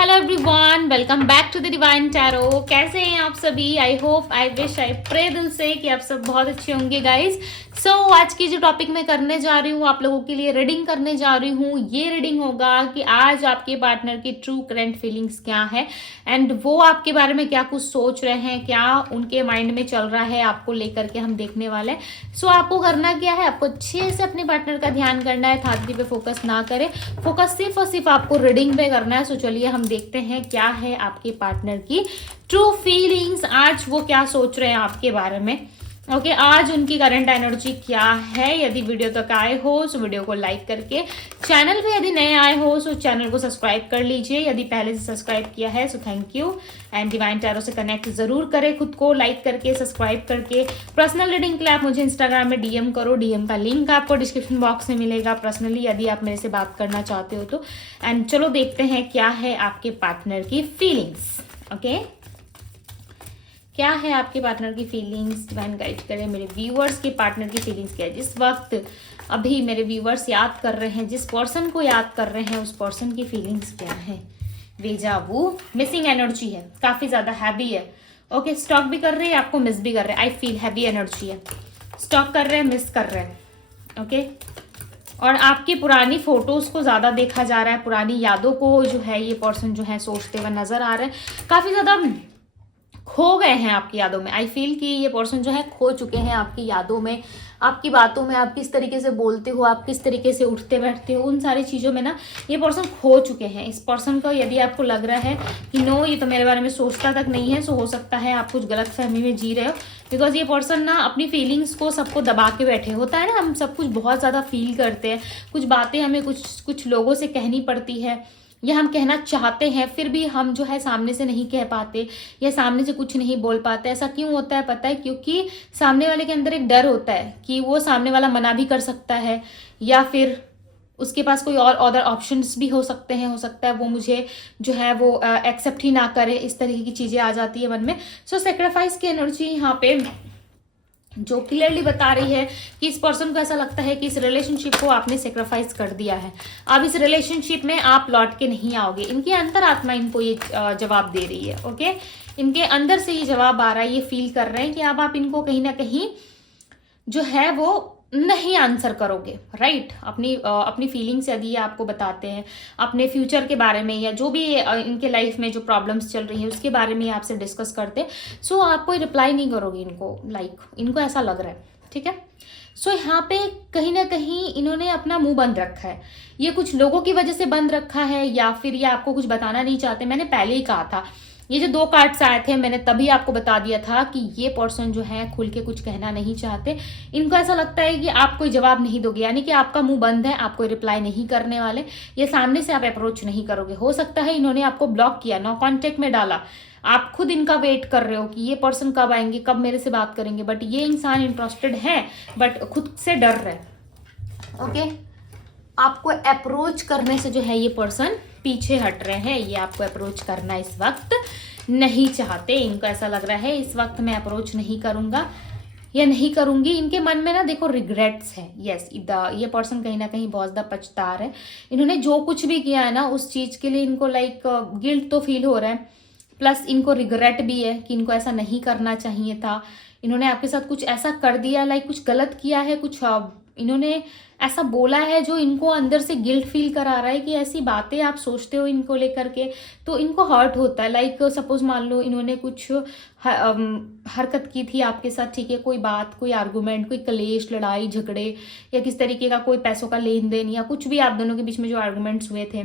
Hello everyone, welcome back to the divine tarot. कैसे हैं आप सभी? I hope, I wish, I pray दिल से कि आप सब बहुत अच्छे होंगे गाइज। सो आज की जो टॉपिक मैं करने जा रही हूँ, आप लोगों के लिए रीडिंग करने जा रही हूँ। ये रीडिंग होगा कि आज आपके पार्टनर की ट्रू करंट फीलिंग्स क्या है एंड वो आपके बारे में क्या कुछ सोच रहे हैं, क्या उनके माइंड में चल रहा है आपको लेकर के हम देखने वाले हैं। सो आपको करना क्या है, आपको अच्छे से अपने पार्टनर का ध्यान करना है, थाती पे फोकस ना करें, फोकस सिर्फ और सिर्फ आपको रीडिंग पे करना है। सो चलिए हम देखते हैं क्या है आपके पार्टनर की ट्रू फीलिंग्स, आज वो क्या सोच रहे हैं आपके बारे में। ओके, आज उनकी करंट एनर्जी क्या है। यदि वीडियो तक आए हो तो वीडियो को लाइक करके, चैनल पे यदि नए आए हो तो चैनल को सब्सक्राइब कर लीजिए। यदि पहले से सब्सक्राइब किया है तो thank you and divine tarot से कनेक्ट जरूर करें, खुद को लाइक करके, सब्सक्राइब करके। पर्सनल रीडिंग के लिए आप मुझे इंस्टाग्राम में डीएम करो, डीएम का लिंक आपको डिस्क्रिप्शन बॉक्स में मिलेगा पर्सनली यदि आप मेरे से बात करना चाहते हो तो। एंड चलो देखते हैं क्या है आपके पार्टनर की फीलिंग्स। ओके, क्या है आपके पार्टनर की फीलिंग्स, डिवाइन गाइड करें। मेरे व्यूअर्स के पार्टनर की फीलिंग्स क्या है। जिस वक्त अभी मेरे व्यूअर्स याद कर रहे हैं, जिस पर्सन को याद कर रहे हैं, उस पर्सन की फीलिंग्स क्या है। वेजा वो मिसिंग एनर्जी है, काफ़ी ज़्यादा हैवी है। ओके, स्टॉक भी कर रहे हैं, आपको मिस भी कर रहे हैं। आई फील हैवी एनर्जी है, स्टॉक कर रहे हैं, मिस कर रहे हैं। ओके, और आपकी पुरानी फोटोज़ को ज़्यादा देखा जा रहा है, पुरानी यादों को जो है ये पर्सन जो है सोचते हुए नज़र आ रहे हैं। काफ़ी ज़्यादा खो गए हैं आपकी यादों में। आई फील कि ये पर्सन जो है खो चुके हैं आपकी यादों में, आपकी बातों में। आप किस तरीके से बोलते हो, आप किस तरीके से उठते बैठते हो, उन सारी चीज़ों में ना ये पर्सन खो चुके हैं। इस पर्सन को यदि आपको लग रहा है कि नो ये तो मेरे बारे में सोचता तक नहीं है, सो हो सकता है आप कुछ गलत फहमी में जी रहे हो। बिकॉज ये पर्सन ना अपनी फीलिंग्स को सबको दबा के बैठे होता है ना, हम सब कुछ बहुत ज़्यादा फील करते हैं, कुछ बातें हमें कुछ लोगों से कहनी पड़ती है या हम कहना चाहते हैं फिर भी हम जो है सामने से नहीं कह पाते या सामने से कुछ नहीं बोल पाते। ऐसा क्यों होता है पता है? क्योंकि सामने वाले के अंदर एक डर होता है कि वो सामने वाला मना भी कर सकता है या फिर उसके पास कोई और अदर ऑप्शंस भी हो सकते हैं। हो सकता है वो मुझे जो है वो एक्सेप्ट ही ना करे, इस तरीके की चीज़ें आ जाती है मन में। सो सेक्रीफाइस की एनर्जी यहाँ पे जो क्लियरली बता रही है कि इस पर्सन को ऐसा लगता है कि इस रिलेशनशिप को आपने सेक्रीफाइस कर दिया है, अब इस रिलेशनशिप में आप लौट के नहीं आओगे। इनकी अंतरात्मा इनको ये जवाब दे रही है। ओके, इनके अंदर से ये जवाब आ रहा है, ये फील कर रहे हैं कि अब आप इनको कहीं ना कहीं जो है वो नहीं आंसर करोगे। राइट, अपनी फीलिंग्स यदि ये आपको बताते हैं, अपने फ्यूचर के बारे में या जो भी इनके लाइफ में जो प्रॉब्लम्स चल रही है उसके बारे में आपसे डिस्कस करते हैं, सो आप कोई रिप्लाई नहीं करोगे इनको। इनको ऐसा लग रहा है, ठीक है। सो यहाँ पे कहीं ना कहीं इन्होंने अपना मुंह बंद रखा है। ये कुछ लोगों की वजह से बंद रखा है या फिर ये आपको कुछ बताना नहीं चाहते। मैंने पहले ही कहा था, ये जो 2 कार्ड्स आए थे मैंने तभी आपको बता दिया था कि ये पर्सन जो है खुल के कुछ कहना नहीं चाहते। इनको ऐसा लगता है कि आप कोई जवाब नहीं दोगे, यानी कि आपका मुंह बंद है, आप कोई रिप्लाई नहीं करने वाले, ये सामने से आप अप्रोच नहीं करोगे। हो सकता है इन्होंने आपको ब्लॉक किया, नो कॉन्टेक्ट में डाला, आप खुद इनका वेट कर रहे हो कि ये पर्सन कब आएंगे, कब मेरे से बात करेंगे। बट ये इंसान इंटरेस्टेड है बट खुद से डर रहे हैं। ओके, आपको अप्रोच करने से जो है ये पर्सन पीछे हट रहे हैं। ये आपको अप्रोच करना इस वक्त नहीं चाहते। इनको ऐसा लग रहा है इस वक्त मैं अप्रोच नहीं करूंगा या नहीं करूंगी। इनके मन में ना देखो रिग्रेट्स है। यस, ये पर्सन कहीं ना कहीं बहुत ज़्यादा पछता रहे हैं। इन्होंने जो कुछ भी किया है ना उस चीज़ के लिए इनको गिल्ट तो फील हो रहा है, प्लस इनको रिग्रेट भी है कि इनको ऐसा नहीं करना चाहिए था। इन्होंने आपके साथ कुछ ऐसा कर दिया, कुछ गलत किया है, कुछ इन्होंने ऐसा बोला है जो इनको अंदर से गिल्ट फील करा रहा है कि ऐसी बातें आप सोचते हो इनको लेकर के तो इनको हर्ट होता है। सपोज मान लो इन्होंने कुछ हरकत की थी आपके साथ, ठीक है, कोई बात, कोई आर्गूमेंट, कोई कलेश, लड़ाई झगड़े या किस तरीके का कोई पैसों का लेन देन या कुछ भी आप दोनों के बीच में जो आर्गूमेंट्स हुए थे,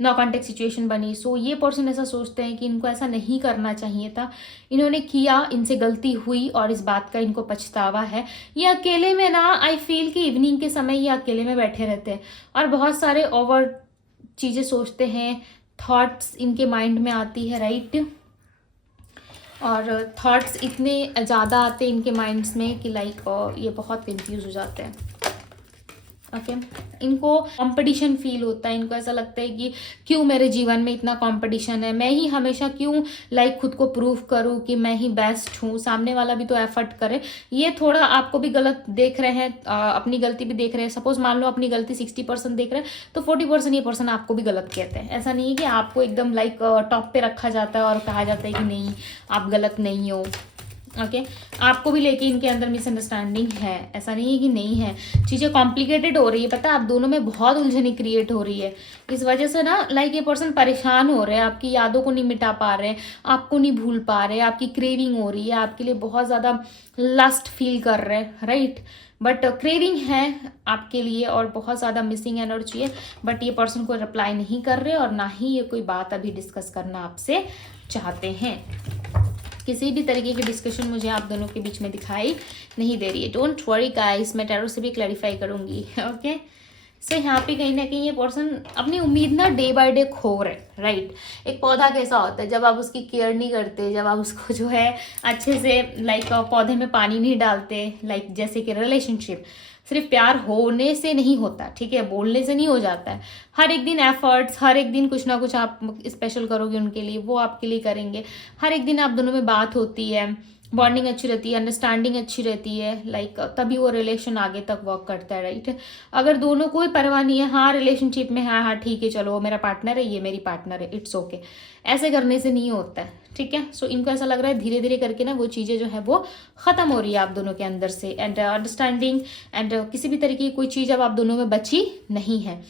नो कॉन्टेक्ट सिचुएशन बनी। सो ये पर्सन ऐसा सोचते हैं कि इनको ऐसा नहीं करना चाहिए था, इन्होंने किया, इनसे गलती हुई और इस बात का इनको पछतावा है। ये अकेले में ना आई फील कि इवनिंग के समय ये अकेले में बैठे रहते हैं और बहुत सारे ओवर चीज़ें सोचते हैं, थॉट्स इनके माइंड में आती है। राइट, और थॉट्स इतने ज़्यादा आते हैं इनके माइंड्स में कि ये बहुत कंफ्यूज हो जाते हैं। ओके इनको कंपटीशन फील होता है, इनको ऐसा लगता है कि क्यों मेरे जीवन में इतना कंपटीशन है, मैं ही हमेशा क्यों खुद को प्रूव करूं कि मैं ही बेस्ट हूं, सामने वाला भी तो एफर्ट करे। ये थोड़ा आपको भी गलत देख रहे हैं, अपनी गलती भी देख रहे हैं। सपोज मान लो अपनी गलती 60% देख रहे हैं तो 40% ये पर्सन आपको भी गलत कहते हैं। ऐसा नहीं है कि आपको एकदम टॉप पे रखा जाता है और कहा जाता है कि नहीं आप गलत नहीं हो। ओके आपको भी लेके इनके अंदर मिसअंडरस्टैंडिंग है, ऐसा नहीं है कि नहीं है। चीज़ें कॉम्प्लिकेटेड हो रही है, पता है आप दोनों में बहुत उलझनी क्रिएट हो रही है। इस वजह से ना ये पर्सन परेशान हो रहे हैं, आपकी यादों को नहीं मिटा पा रहे हैं, आपको नहीं भूल पा रहे हैं, आपकी क्रेविंग हो रही है, आपके लिए बहुत ज़्यादा लस्ट फील कर रहे हैं, राइट। बट क्रेविंग है आपके लिए और बहुत ज़्यादा मिसिंग एनर्जी है। बट ये पर्सन कोई रिप्लाई नहीं कर रहे और ना ही ये कोई बात अभी डिस्कस करना आपसे चाहते हैं। किसी भी तरीके की डिस्कशन मुझे आप दोनों के बीच में दिखाई नहीं दे रही है। डोंट वरी गाइस, मैं टैरो से भी क्लैरिफाई करूंगी। ओके सो यहाँ पे कहीं ना कहीं ये पर्सन अपनी उम्मीद ना डे बाय डे खो रहे, राइट। एक पौधा कैसा होता है, जब आप उसकी केयर नहीं करते, जब आप उसको जो है अच्छे से पौधे में पानी नहीं डालते, जैसे कि रिलेशनशिप सिर्फ प्यार होने से नहीं होता, ठीक है, बोलने से नहीं हो जाता है। हर एक दिन एफर्ट्स, हर एक दिन कुछ ना कुछ आप स्पेशल करोगे उनके लिए, वो आपके लिए करेंगे। हर एक दिन आप दोनों में बात होती है, बॉन्डिंग अच्छी रहती है, अंडरस्टैंडिंग अच्छी रहती है, तभी वो रिलेशन आगे तक वर्क करता है, राइट। अगर दोनों कोई परवाह नहीं है, हाँ रिलेशनशिप में हाँ ठीक है चलो वो मेरा पार्टनर है, ये मेरी पार्टनर है, इट्स ओके, ऐसे करने से नहीं होता है, ठीक है। सो इनको ऐसा लग रहा है धीरे धीरे करके ना वो चीज़ें जो है वो ख़त्म हो रही है आप दोनों के अंदर से, एंड अंडरस्टैंडिंग एंड किसी भी तरीके की कोई चीज़ अब आप दोनों में बची नहीं है,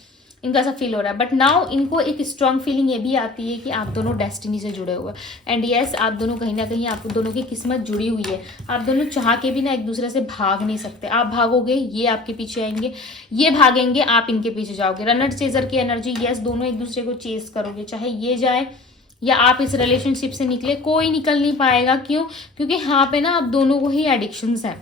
इनको ऐसा फील हो रहा है। बट नाउ इनको एक स्ट्रांग फीलिंग ये भी आती है कि आप दोनों डेस्टिनी से जुड़े हुए हैं, एंड यस आप दोनों कहीं ना कहीं आप दोनों की किस्मत जुड़ी हुई है। आप दोनों चाह के भी ना एक दूसरे से भाग नहीं सकते, आप भागोगे ये आपके पीछे आएंगे, ये भागेंगे आप इनके पीछे जाओगे। रनर चेजर की एनर्जी, यस दोनों एक दूसरे को चेस करोगे, चाहे ये जाए या आप इस रिलेशनशिप से निकले, कोई निकल नहीं पाएगा। क्यों? क्योंकि यहाँ पे ना आप दोनों को ही एडिक्शंस हैं,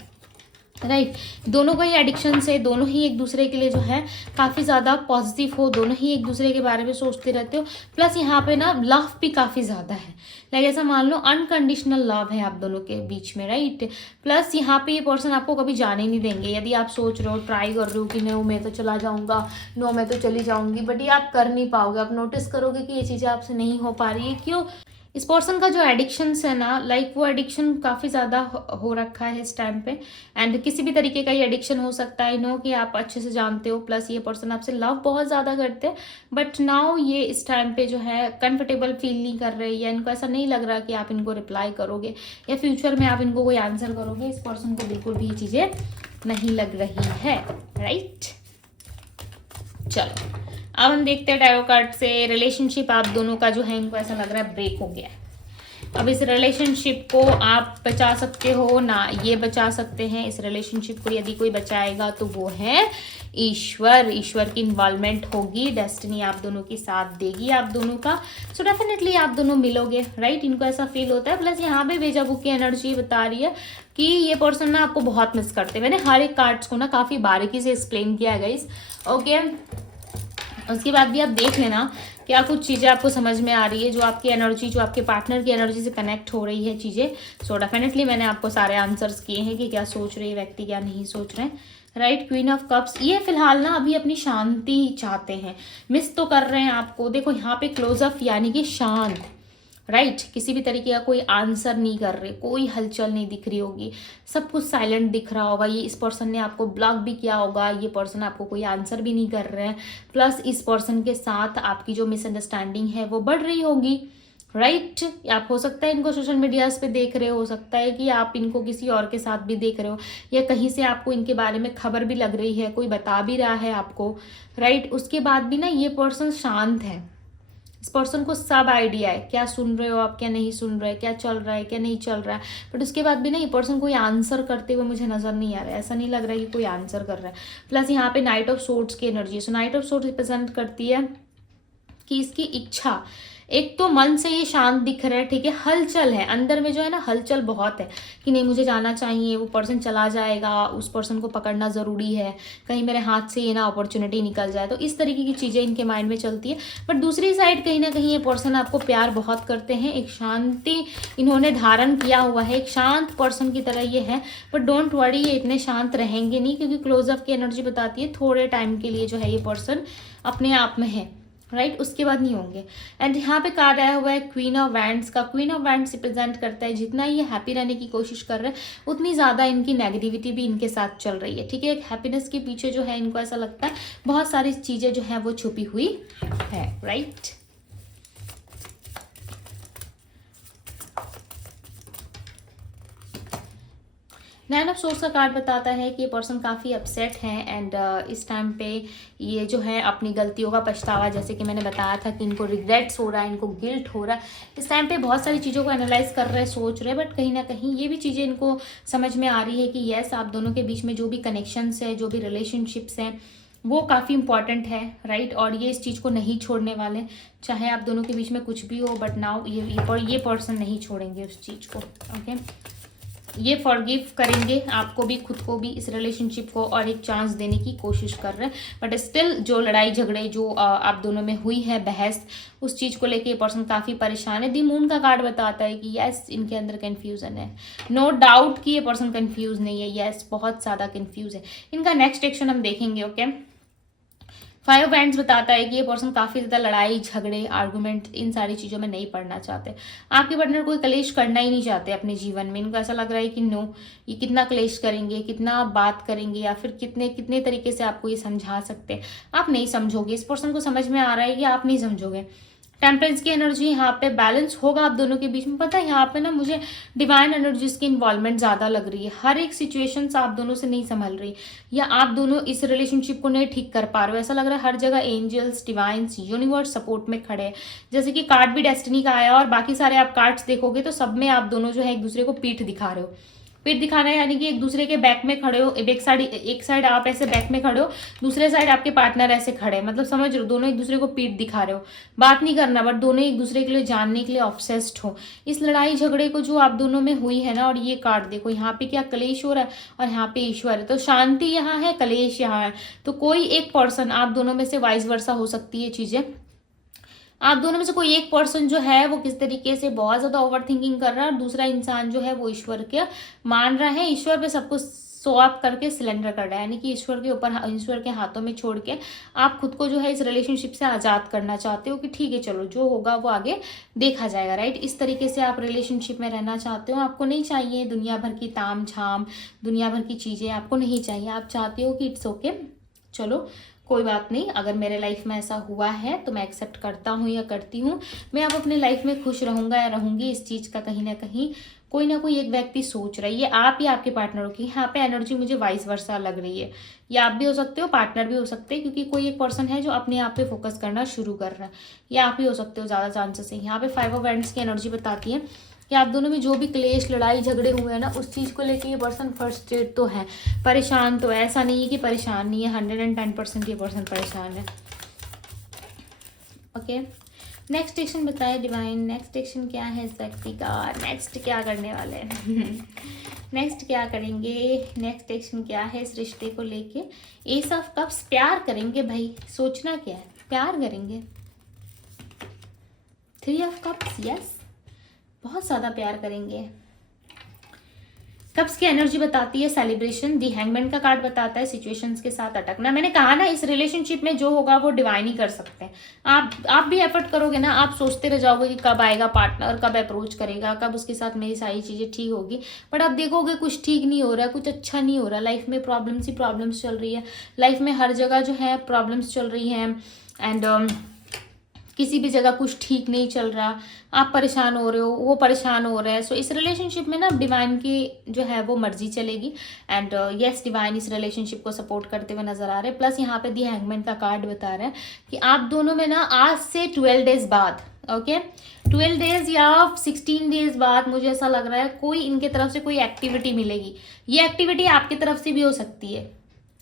राइट। दोनों का ही एडिक्शन से, दोनों ही एक दूसरे के लिए जो है काफ़ी ज़्यादा पॉजिटिव हो, दोनों ही एक दूसरे के बारे में सोचते रहते हो। प्लस यहाँ पे ना लव भी काफ़ी ज़्यादा है, ऐसा मान लो अनकंडीशनल लव है आप दोनों के बीच में, राइट। प्लस यहाँ पे ये पर्सन आपको कभी जाने नहीं देंगे। यदि आप सोच रहे हो, ट्राई कर रहे हो कि नो मैं तो चला जाऊँगा, नो मैं तो चली जाऊँगी, बट ये आप कर नहीं पाओगे। आप नोटिस करोगे कि ये चीज़ें आपसे नहीं हो पा रही है। क्यों? इस पर्सन का जो एडिक्शंस है ना, वो एडिक्शन काफ़ी ज़्यादा हो रखा है इस टाइम पे, एंड किसी भी तरीके का ये एडिक्शन हो सकता है, नो कि आप अच्छे से जानते हो। प्लस ये पर्सन आपसे लव बहुत ज़्यादा करते हैं, बट नाउ ये इस टाइम पे जो है कंफर्टेबल फील नहीं कर रहे, या इनको ऐसा नहीं लग रहा कि आप इनको रिप्लाई करोगे या फ्यूचर में आप इनको कोई आंसर करोगे। इस पर्सन को बिल्कुल भी ये चीज़ें नहीं लग रही है, राइट। चलो अब हम देखते हैं टैरो कार्ड से रिलेशनशिप आप दोनों का जो है, इनको ऐसा लग रहा है ब्रेक हो गया है। अब इस रिलेशनशिप को आप बचा सकते हो ना, ये बचा सकते हैं। इस रिलेशनशिप को यदि कोई बचाएगा तो वो है ईश्वर। ईश्वर की इन्वॉल्वमेंट होगी, डेस्टिनी आप दोनों की साथ देगी आप दोनों का। सो डेफिनेटली आप दोनों मिलोगे, राइट। इनको ऐसा फील होता है। प्लस यहाँ पे बेजाबू की एनर्जी बता रही है कि ये पर्सन ना आपको बहुत मिस करते हैं। मैंने हर एक कार्ड्स को ना काफ़ी बारीकी से एक्सप्लेन किया है गाइस, ओके। उसके बाद भी आप देख लेना क्या कुछ चीज़ें आपको समझ में आ रही है, जो आपकी एनर्जी, जो आपके पार्टनर की एनर्जी से कनेक्ट हो रही है चीज़ें। सो डेफिनेटली मैंने आपको सारे आंसर्स किए हैं कि क्या सोच रहे व्यक्ति, क्या नहीं सोच रहे हैं, राइट। क्वीन ऑफ कप्स, ये फिलहाल ना अभी अपनी शांति चाहते हैं, मिस तो कर रहे हैं आपको। देखो यहाँ पे क्लोजअप यानी कि शांत, राइट। किसी भी तरीके का कोई आंसर नहीं कर रहे, कोई हलचल नहीं दिख रही होगी, सब कुछ साइलेंट दिख रहा होगा। ये इस पर्सन ने आपको ब्लॉक भी किया होगा, ये पर्सन आपको कोई आंसर भी नहीं कर रहे हैं। प्लस इस पर्सन के साथ आपकी जो मिसअंडरस्टैंडिंग है वो बढ़ रही होगी, राइट। आप हो सकता है इनको सोशल मीडियाज पे देख रहे हो सकता है कि आप इनको किसी और के साथ भी देख रहे हो, या कहीं से आपको इनके बारे में खबर भी लग रही है, कोई बता भी रहा है आपको, राइट। उसके बाद भी ना ये पर्सन शांत है। इस पर्सन को सब आइडिया है, क्या सुन रहे हो आप, क्या नहीं सुन रहे, क्या चल रहा है, क्या नहीं चल रहा है। बट उसके बाद भी ना ये पर्सन कोई आंसर करते हुए मुझे नजर नहीं आ रहा है, ऐसा नहीं लग रहा है कि कोई आंसर कर रहा है। प्लस यहाँ पे नाइट ऑफ सोर्ड्स की energy, so night of swords represent करती है कि इसकी इच्छा एक तो मन से ये शांत दिख रहा है, ठीक है, हलचल है अंदर में जो है ना, हलचल बहुत है कि नहीं मुझे जाना चाहिए, वो पर्सन चला जाएगा, उस पर्सन को पकड़ना ज़रूरी है, कहीं मेरे हाथ से ये ना अपॉर्चुनिटी निकल जाए, तो इस तरीके की चीज़ें इनके माइंड में चलती है। बट दूसरी साइड कहीं ना कहीं ये पर्सन आपको प्यार बहुत करते हैं, एक शांति इन्होंने धारण किया हुआ है, एक शांत पर्सन की तरह ये है। बट डोंट वरी, ये इतने शांत रहेंगे नहीं, क्योंकि क्लोजअप की एनर्जी बताती है थोड़े टाइम के लिए जो है ये पर्सन अपने आप में है, राइट, उसके बाद नहीं होंगे। एंड यहाँ पे कार्ड आया हुआ है क्वीन ऑफ वैंड्स का। क्वीन ऑफ वैंड्स रिप्रेजेंट करता है जितना ये हैप्पी रहने की कोशिश कर रहे हैं उतनी ज़्यादा इनकी नेगेटिविटी भी इनके साथ चल रही है, ठीक है। एक हैप्पीनेस के पीछे जो है इनको ऐसा लगता है बहुत सारी चीज़ें जो है वो छुपी हुई है, राइट। नाइन ऑफ सोर्स का कार्ड बताता है कि ये पर्सन काफ़ी अपसेट है एंड इस टाइम पे ये जो है अपनी गलतियों का पछतावा, जैसे कि मैंने बताया था कि इनको रिग्रेट्स हो रहा है, इनको गिल्ट हो रहा है, इस टाइम पे बहुत सारी चीज़ों को एनालाइज कर रहे हैं, सोच रहे हैं। बट कहीं ना कहीं ये भी चीज़ें इनको समझ में आ रही है कि यस, आप दोनों के बीच में जो भी कनेक्शंस है, जो भी रिलेशनशिप्स हैं, वो काफ़ी इंपॉर्टेंट है, राइट। और ये इस चीज़ को नहीं छोड़ने वाले, चाहे आप दोनों के बीच में कुछ भी हो, बट नाउ ये पर्सन नहीं छोड़ेंगे उस चीज़ को, ओके। ये फॉरगिव करेंगे आपको भी, खुद को भी, इस रिलेशनशिप को, और एक चांस देने की कोशिश कर रहे हैं। बट स्टिल जो लड़ाई झगड़े जो आप दोनों में हुई है, बहस, उस चीज़ को लेके ये पर्सन काफ़ी परेशान है। दी मून का कार्ड बताता है कि यस, इनके अंदर कन्फ्यूज़न है, नो डाउट कि ये पर्सन कन्फ्यूज़ नहीं है, यस, बहुत ज़्यादा कन्फ्यूज़ है। इनका नेक्स्ट एक्शन हम देखेंगे, ओके। फाइव ऑफ हैंड्स बताता है कि ये पर्सन काफ़ी ज़्यादा लड़ाई झगड़े आर्गुमेंट इन सारी चीज़ों में नहीं पड़ना चाहते। आपके पार्टनर कोई कलेश करना ही नहीं चाहते अपने जीवन में। इनको ऐसा लग रहा है कि नो, ये कितना कलेश करेंगे, कितना बात करेंगे, या फिर कितने कितने तरीके से आपको ये समझा सकते हैं, आप नहीं समझोगे। इस पर्सन को समझ में आ रहा है कि आप नहीं समझोगे। टेम्परेंस की एनर्जी यहाँ पे बैलेंस होगा आप दोनों के बीच में। पता है यहाँ पे ना मुझे डिवाइन एनर्जीज की इन्वॉल्वमेंट ज़्यादा लग रही है। हर एक सिचुएशंस आप दोनों से नहीं संभल रही, या आप दोनों इस रिलेशनशिप को नहीं ठीक कर पा रहे हो। ऐसा लग रहा है हर जगह एंजल्स, डिवाइंस, यूनिवर्स सपोर्ट में खड़े हैं। जैसे कि कार्ड भी डेस्टिनी का आया, और बाकी सारे आप कार्ड्स देखोगे तो सब में आप दोनों जो है एक दूसरे को पीठ दिखा रहे हो। पीठ दिखाना है यानी कि एक दूसरे के बैक में खड़े हो, एक साइड आप ऐसे बैक में खड़े हो, दूसरे साइड आपके पार्टनर ऐसे खड़े, मतलब समझ रहे हो, दोनों एक दूसरे को पीठ दिखा रहे हो। बात नहीं करना, बट दोनों एक दूसरे के लिए जानने के लिए ऑब्सेस्ड हो। इस लड़ाई झगड़े को जो आप दोनों में हुई है ना, और ये कार्ड देखो, यहाँ पे क्या कलेश हो रहा है और यहाँ पे ईश्वर है। तो शांति यहाँ है, कलेश यहाँ है। तो कोई एक पर्सन, आप दोनों में से वाइस वर्सा हो सकती है चीजें, आप दोनों में से कोई एक पर्सन जो है वो किस तरीके से बहुत ज्यादा ओवर थिंकिंग कर रहा है, और दूसरा इंसान जो है वो ईश्वर के मान रहा है, ईश्वर पे सब कुछ शो अप करके सिलेंडर कर रहा है, यानी कि ईश्वर के ऊपर, ईश्वर के हाथों में छोड़ के आप खुद को जो है इस रिलेशनशिप से आज़ाद करना चाहते हो कि ठीक है चलो जो होगा वो आगे देखा जाएगा, राइट। इस तरीके से आप रिलेशनशिप में रहना चाहते हो। आपको नहीं चाहिए दुनिया भर की ताम झाम, दुनिया भर की चीज़ें आपको नहीं चाहिए। आप चाहते हो कि इट्स ओके, चलो कोई बात नहीं, अगर मेरे लाइफ में ऐसा हुआ है तो मैं एक्सेप्ट करता हूँ या करती हूँ, मैं अब अपने लाइफ में खुश रहूँगा या रहूँगी। इस चीज़ का कहीं ना कहीं कोई ना कोई एक व्यक्ति सोच रहा है, ये आप या आपके पार्टनर की। यहाँ पे एनर्जी मुझे वाइस वर्सा लग रही है, या आप भी हो सकते हो, पार्टनर भी हो सकते हैं, क्योंकि कोई एक पर्सन है जो अपने आप पे फोकस करना शुरू कर रहा है, या आप ही हो सकते हो, ज़्यादा चांसेस है। यहाँ पे फाइव ऑफ वैंड्स की एनर्जी बताती है कि आप दोनों में जो भी क्लेश, लड़ाई झगड़े हुए हैं ना, उस चीज़ को लेके ये पर्सन फ्रस्ट्रेट तो है, परेशान तो है। ऐसा नहीं है कि परेशान नहीं है, 110% ये पर्सन परेशान है, ओके। नेक्स्ट एक्शन बताए डिवाइन, नेक्स्ट एक्शन क्या है इस व्यक्ति का, नेक्स्ट क्या करने वाले हैं नेक्स्ट क्या करेंगे, नेक्स्ट एक्शन क्या है इस रिश्ते को लेके। एस ऑफ कप्स, प्यार करेंगे भाई, सोचना क्या है, प्यार करेंगे। थ्री ऑफ कप्स, यस, बहुत ज़्यादा प्यार करेंगे। कप्स की एनर्जी बताती है सेलिब्रेशन। दी हैंगमैन का कार्ड बताता है सिचुएशंस के साथ अटकना। मैंने कहा ना, इस रिलेशनशिप में जो होगा वो डिवाइन ही कर सकते हैं। आप भी एफर्ट करोगे ना, आप सोचते रह जाओगे कि कब आएगा पार्टनर, कब अप्रोच करेगा, कब उसके साथ मेरी सारी चीज़ें ठीक होगी, बट आप देखोगे कुछ ठीक नहीं हो रहा है, कुछ अच्छा नहीं हो रहा। लाइफ में प्रॉब्लम्स ही प्रॉब्लम्स चल रही है, लाइफ में हर जगह जो है प्रॉब्लम्स चल रही हैं, एंड किसी भी जगह कुछ ठीक नहीं चल रहा, आप परेशान हो रहे हो, वो परेशान हो रहे हैं। सो इस रिलेशनशिप में ना डिवाइन की जो है वो मर्जी चलेगी, एंड यस, डिवाइन इस रिलेशनशिप को सपोर्ट करते हुए नजर आ रहे हैं। प्लस यहाँ पे दी हैंगमैन का कार्ड बता रहा है कि आप दोनों में ना आज से 12 डेज बाद, ओके, 12 डेज या 16 डेज बाद मुझे ऐसा लग रहा है कोई इनके तरफ से कोई एक्टिविटी मिलेगी। ये एक्टिविटी आपकी तरफ से भी हो सकती है,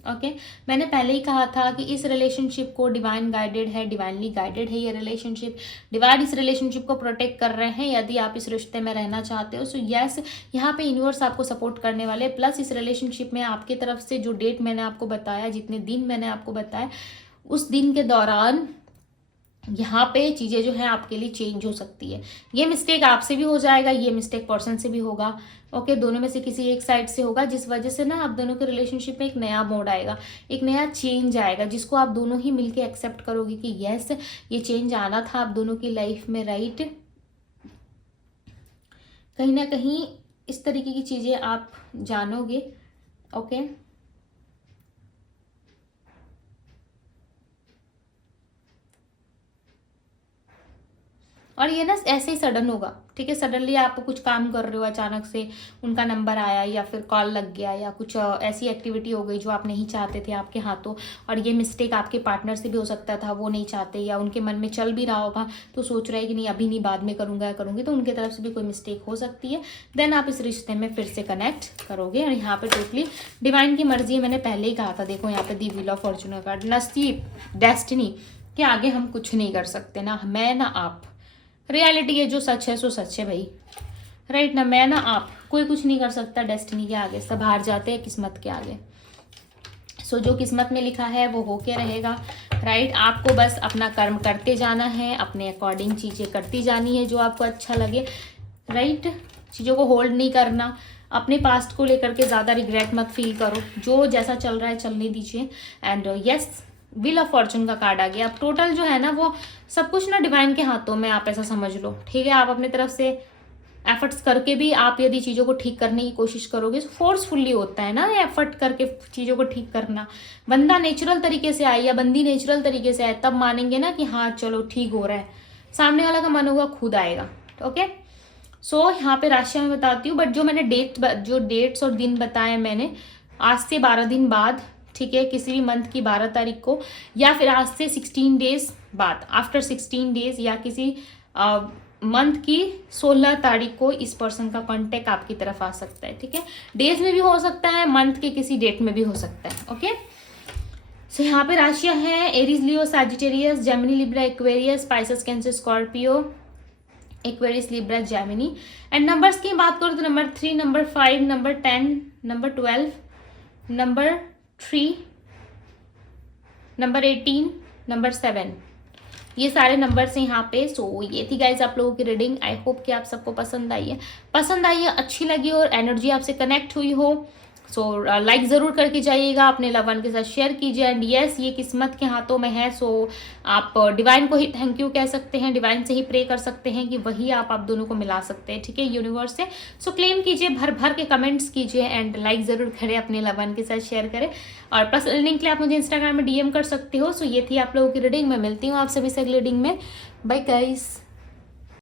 ओके मैंने पहले ही कहा था कि इस रिलेशनशिप को डिवाइन गाइडेड है, डिवाइनली गाइडेड है ये रिलेशनशिप। डिवाइन इस रिलेशनशिप को प्रोटेक्ट कर रहे हैं यदि आप इस रिश्ते में रहना चाहते हो। सो यस, यहाँ पे यूनिवर्स आपको सपोर्ट करने वाले, प्लस इस रिलेशनशिप में आपकी तरफ से जो डेट मैंने आपको बताया, जितने दिन मैंने आपको बताया, उस दिन के दौरान यहाँ पे चीज़ें जो है आपके लिए चेंज हो सकती है। ये मिस्टेक आपसे भी हो जाएगा, ये मिस्टेक पर्सन से भी होगा। ओके दोनों में से किसी एक साइड से होगा, जिस वजह से ना आप दोनों के रिलेशनशिप में एक नया मोड आएगा, एक नया चेंज आएगा, जिसको आप दोनों ही मिलके एक्सेप्ट करोगे कि यस ये चेंज आना था आप दोनों की लाइफ में, राइट। कहीं ना कहीं इस तरीके की चीज़ें आप जानोगे। ओके और ये ना ऐसे ही सडन होगा, ठीक है। सडनली आप कुछ काम कर रहे हो, अचानक से उनका नंबर आया या फिर कॉल लग गया या कुछ ऐसी एक्टिविटी हो गई जो आप नहीं चाहते थे आपके हाथों, और ये मिस्टेक आपके पार्टनर से भी हो सकता था, वो नहीं चाहते, या उनके मन में चल भी रहा होगा तो सोच रहे हैं कि नहीं अभी नहीं बाद में करूँगा या करूँगी, तो उनके तरफ से भी कोई मिस्टेक हो सकती है। देन आप इस रिश्ते में फिर से कनेक्ट करोगे। और यहाँ पर टोटली डिवाइन की मर्जी है, मैंने पहले ही कहा था। देखो यहाँ पे दी व्हील ऑफ फॉर्च्यून कार्ड, नसीब, डेस्टिनी के आगे हम कुछ नहीं कर सकते, ना मैं ना आप। रियलिटी है, जो सच है सो सच है भाई, राइट ना। मैं ना आप, कोई कुछ नहीं कर सकता डेस्टिनी के आगे, सब हार जाते हैं किस्मत के आगे। सो जो किस्मत में लिखा है वो होके रहेगा, राइट। आपको बस अपना कर्म करते जाना है, अपने अकॉर्डिंग चीज़ें करती जानी है जो आपको अच्छा लगे, राइट। चीज़ों को होल्ड नहीं करना, अपने पास्ट को लेकर के ज़्यादा रिग्रेट मत फील करो, जो जैसा चल रहा है चलने दीजिए। And yes, wheel of Fortune का कार्ड आ गया। अब टोटल जो है ना वो सब कुछ ना डिवाइन के हाथों में, आप ऐसा समझ लो, ठीक है। आप अपने तरफ से एफर्ट्स करके भी आप यदि चीज़ों को ठीक करने की कोशिश करोगे, फोर्सफुली होता है ना एफर्ट करके चीज़ों को ठीक करना। बंदा नेचुरल तरीके से आए या बंदी नेचुरल तरीके से आए, तब मानेंगे ना कि हाँ चलो ठीक हो रहा है। सामने वाला का मन होगा खुद आएगा। ओके सो यहाँ पे राशि में बताती हूँ, बट जो मैंने जो डेट्स और दिन बताए मैंने, आज से 12 दिन बाद, ठीक है, किसी भी मंथ की 12 तारीख को, या फिर आज से 16 डेज बाद, आफ्टर 16 डेज, या किसी मंथ की 16 तारीख को इस पर्सन का कांटेक्ट आपकी तरफ आ सकता है, ठीक है। डेज में भी हो सकता है, मंथ के किसी डेट में भी हो सकता है। ओके सो यहाँ पे राशियां हैं Aries, Leo, Sagittarius, Gemini, Libra, Aquarius, spices, cancer, Scorpio, Aquarius, Libra, Gemini. And numbers की बात करूँ तो number 3, number 5, number 10, number 12, number 3, number 18, number 7, ये सारे नंबर्स हैं यहाँ पे। सो ये थी गाइज आप लोगों की रीडिंग। आई होप कि आप सबको पसंद आई है, अच्छी लगी और एनर्जी आपसे कनेक्ट हुई हो। सो लाइक ज़रूर करके जाइएगा, अपने लव वन के साथ शेयर कीजिए। एंड यस, ये किस्मत के हाथों में है। सो आप डिवाइन को ही थैंक यू कह सकते हैं, डिवाइन से ही प्रे कर सकते हैं कि वही आप दोनों को मिला सकते हैं, ठीक है, यूनिवर्स से। सो क्लेम कीजिए, भर भर के कमेंट्स कीजिए एंड लाइक ज़रूर करें, अपने लव वन के साथ शेयर करें। और पर्सनल लिंक के लिए आप मुझे इंस्टाग्राम में DM कर सकते हो। सो ये थी आप लोगों की रीडिंग। मैं मिलती हूँ आप सभी से अगली रीडिंग में। Bye guys.